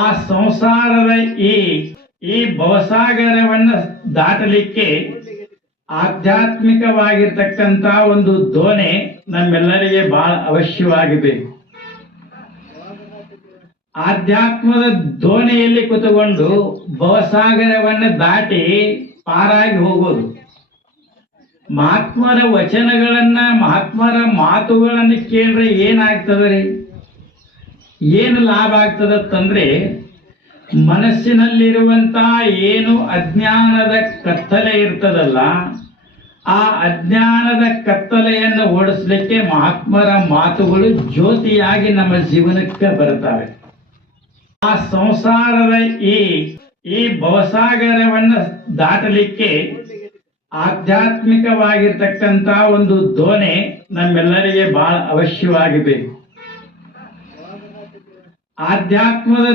ಆ ಸಂಸಾರದ ಈ ಈ ಭವಸಾಗರವನ್ನು ದಾಟಲಿಕ್ಕೆ ಆಧ್ಯಾತ್ಮಿಕವಾಗಿರ್ತಕ್ಕಂತ ಒಂದು ದೋಣೆ ನಮ್ಮೆಲ್ಲರಿಗೆ ಬಹಳ ಅವಶ್ಯವಾಗಿ ಬೇಕು. ಆಧ್ಯಾತ್ಮದ ದೋಣೆಯಲ್ಲಿ ಕುತುಕೊಂಡು ಭವಸಾಗರವನ್ನು ದಾಟಿ ಪಾರಾಗಿ ಹೋಗೋದು. ಮಹಾತ್ಮರ ವಚನಗಳನ್ನ ಮಹಾತ್ಮರ ಮಾತುಗಳನ್ನು ಕೇಳ್ರೆ ಏನಾಗ್ತದ್ರಿ? ಏನು ಲಾಭ ಆಗ್ತದಂದ್ರೆ, ಮನಸ್ಸಿನಲ್ಲಿರುವಂತ ಏನು ಅಜ್ಞಾನದ ಕತ್ತಲೆ ಇರ್ತದಲ್ಲ, ಆ ಅಜ್ಞಾನದ ಕತ್ತಲೆಯನ್ನು ಓಡಿಸ್ಲಿಕ್ಕೆ ಮಹಾತ್ಮರ ಮಾತುಗಳು ಜ್ಯೋತಿಯಾಗಿ ನಮ್ಮ ಜೀವನಕ್ಕೆ ಬರುತ್ತವೆ. ಆ ಸಂಸಾರದ ಈ ಭವಸಾಗರವನ್ನು ದಾಟಲಿಕ್ಕೆ ಆಧ್ಯಾತ್ಮಿಕವಾಗಿರ್ತಕ್ಕಂತ ಒಂದು ದೋಣೆ ನಮ್ಮೆಲ್ಲರಿಗೆ ಬಹಳ ಅವಶ್ಯವಾಗಿ ಬೇಕು. ಆಧ್ಯಾತ್ಮದ